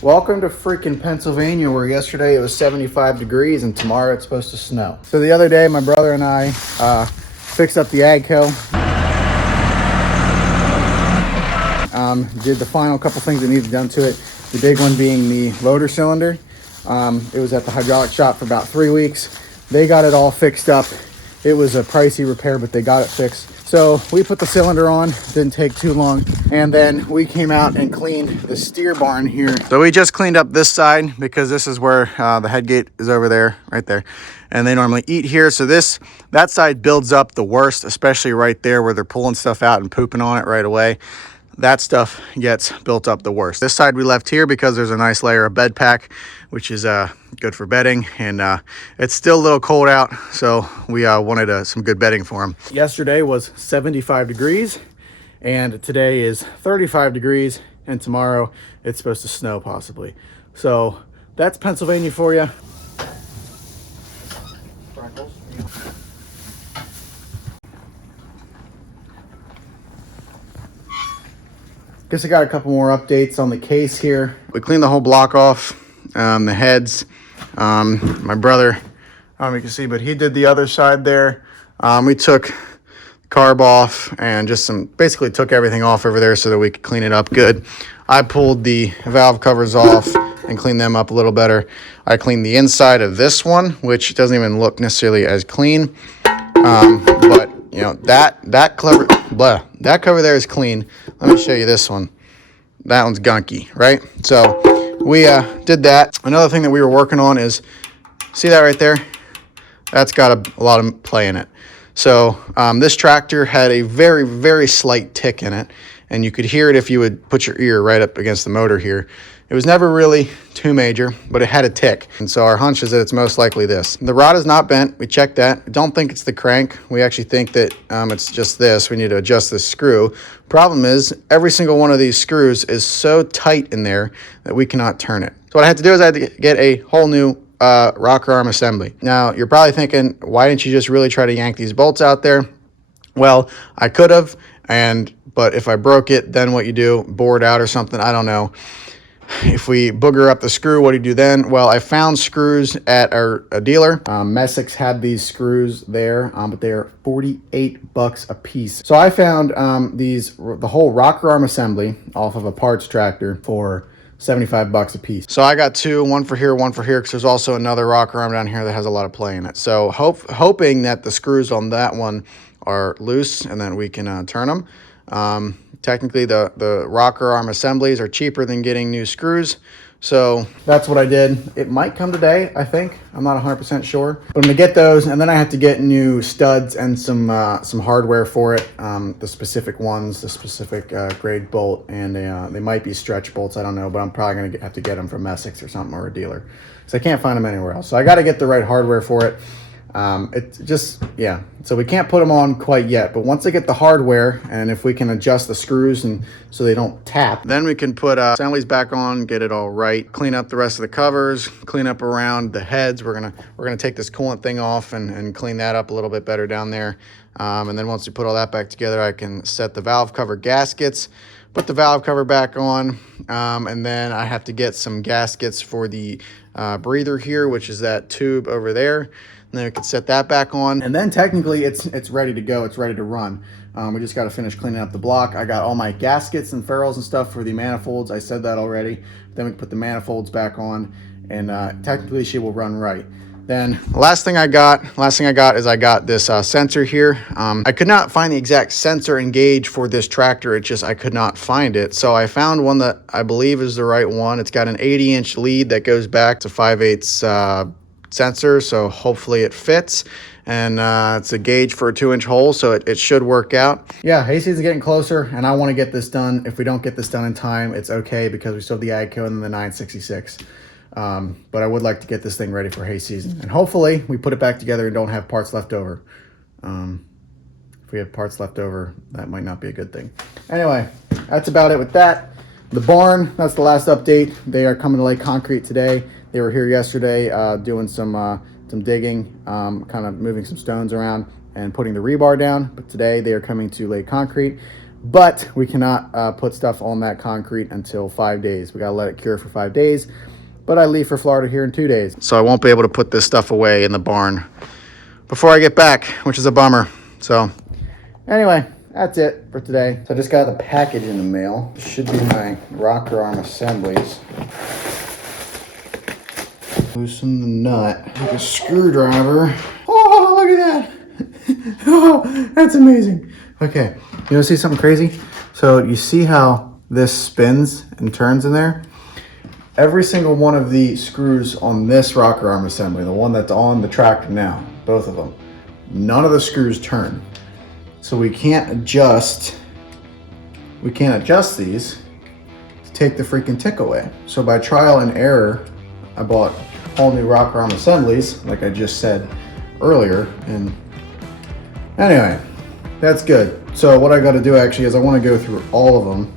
Welcome to freaking Pennsylvania, where yesterday it was 75 degrees and tomorrow it's supposed to snow. So the other day, my brother and I fixed up the AGCO. Did the final couple things that needed done to it. The big one being the loader cylinder. It was at the hydraulic shop for about 3 weeks. They got it all fixed up. It was a pricey repair, but they got it fixed. So we put the cylinder on, didn't take too long. And then we came out and cleaned the steer barn here. So we just cleaned up this side because this is where the head gate is over there, right there. And they normally eat here. So that side builds up the worst, especially right there where they're pulling stuff out and pooping on it right away. That stuff gets built up the worst. This side we left here because there's a nice layer of bed pack, which is good for bedding, and it's still a little cold out, so we wanted some good bedding for them. Yesterday was 75 degrees, and today is 35 degrees, and tomorrow it's supposed to snow possibly. So that's Pennsylvania for you. Guess I got a couple more updates on the case here. We cleaned the whole block off, the heads. My brother, I don't know if you can see, but he did the other side there. We took carb off and basically took everything off over there so that we could clean it up good. I pulled the valve covers off and cleaned them up a little better. I cleaned the inside of this one, which doesn't even look necessarily as clean. But you know, that cover there is clean. Let me show you this one. That one's gunky, right? So we did that. Another thing that we were working on is, see that right there? That's got a lot of play in it. So this tractor had a very, very slight tick in it, and you could hear it if you would put your ear right up against the motor here. It was never really too major, but it had a tick. And so our hunch is that it's most likely this. The rod is not bent. We checked that. I don't think it's the crank. We actually think that it's just this. We need to adjust this screw. Problem is, every single one of these screws is so tight in there that we cannot turn it. So what I had to do is I had to get a whole new rocker arm assembly. Now, you're probably thinking, why didn't you just really try to yank these bolts out there? Well, I could have, but if I broke it, then what you do, bore it out or something, I don't know. If we booger up the screw, what do you do then? Well, I found screws at a dealer. Messick's had these screws there, but they're 48 bucks a piece. So I found the whole rocker arm assembly off of a parts tractor for 75 bucks a piece. So I got two, one for here, because there's also another rocker arm down here that has a lot of play in it. So hoping that the screws on that one are loose and then we can turn them. Technically, the rocker arm assemblies are cheaper than getting new screws. So that's what I did. It might come today, I think. I'm not 100% sure. But I'm going to get those, and then I have to get new studs and some hardware for it. The specific ones, the specific grade bolt, and they might be stretch bolts. I don't know, but I'm probably going to have to get them from Messick's or something, or a dealer. So I can't find them anywhere else. So I got to get the right hardware for it. It's just, yeah, so we can't put them on quite yet, but once I get the hardware and if we can adjust the screws and so they don't tap, then we can put assemblies back on, get it all right, clean up the rest of the covers, clean up around the heads. We're gonna take this coolant thing off and clean that up a little bit better down there, and then once we put all that back together, I can set the valve cover gaskets, put the valve cover back on, and then I have to get some gaskets for the breather here, which is that tube over there. And then we can set that back on. And then technically it's ready to go. It's ready to run. We just got to finish cleaning up the block. I got all my gaskets and ferrules and stuff for the manifolds. I said that already. Then we can put the manifolds back on, and technically she will run right. Then last thing I got is I got this sensor here. I could not find the exact sensor and gauge for this tractor. I could not find it. So I found one that I believe is the right one. It's got an 80-inch lead that goes back to 5/8 sensor, so hopefully it fits, and it's a gauge for a 2-inch hole, so it should work out. Yeah, hay season's getting closer, and I want to get this done. If we don't get this done in time, it's okay, because we still have the AGCO and the 966. But I would like to get this thing ready for hay season, and hopefully we put it back together and don't have parts left over. If we have parts left over, that might not be a good thing. Anyway, that's about it with that. The barn, that's the last update. They are coming to lay concrete today. They were here yesterday doing some digging, kind of moving some stones around and putting the rebar down. But today they are coming to lay concrete. but we cannot put stuff on that concrete until 5 days. We gotta let it cure for 5 days, but I leave for Florida here in 2 days. So I won't be able to put this stuff away in the barn before I get back, which is a bummer. So anyway, that's it for today. So I just got the package in the mail. This should be my rocker arm assemblies. Loosen the nut with a screwdriver. Oh, look at that. Oh, that's amazing. Okay, you wanna see something crazy? So you see how this spins and turns in there? Every single one of the screws on this rocker arm assembly, the one that's on the tractor now, both of them, none of the screws turn. So we can't adjust these to take the freaking tick away. So by trial and error, I bought whole new rocker arm assemblies, like I just said earlier. And anyway, that's good. So what I got to do actually is I want to go through all of them,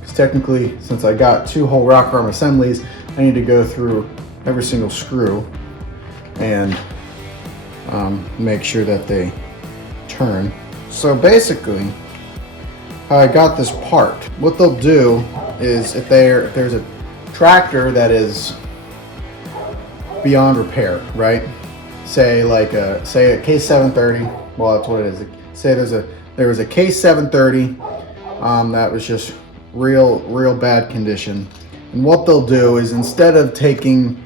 because technically, since I got 2 whole rocker arm assemblies, I need to go through every single screw and make sure that they turn. So basically, how I got this part, what they'll do is if there's a tractor that is beyond repair, right? Say a K730. Well, that's what it is. Say there was a K730 that was just real bad condition. And what they'll do is instead of spending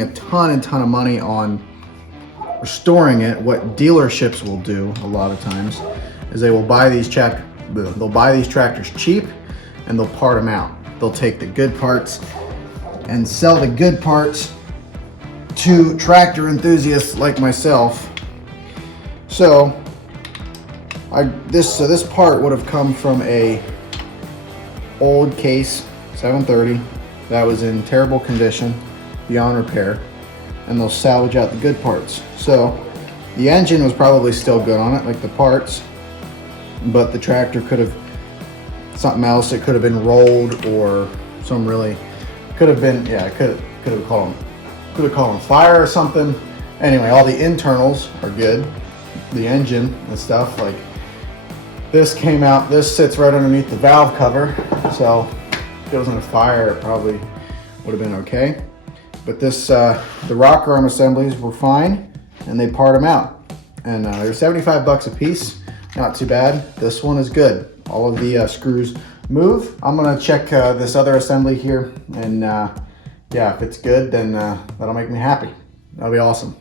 a ton of money on restoring it, what dealerships will do a lot of times is they will buy these tractors cheap, and they'll part them out. They'll take the good parts and sell the good parts to tractor enthusiasts like myself. So this part would have come from a old Case 730 that was in terrible condition, beyond repair, and they'll salvage out the good parts. So the engine was probably still good on it, like the parts, but the tractor could have something else. It could have been rolled, or some really could have been, yeah, could have caught on fire or something. Anyway, all the internals are good. The engine and stuff, like this came out, this sits right underneath the valve cover, so if it was in a fire, it probably would have been okay. But this, the rocker arm assemblies were fine, and they part them out. And they're 75 bucks a piece, not too bad. This one is good. All of the screws move. I'm gonna check this other assembly here, and yeah, if it's good, then that'll make me happy. That'll be awesome.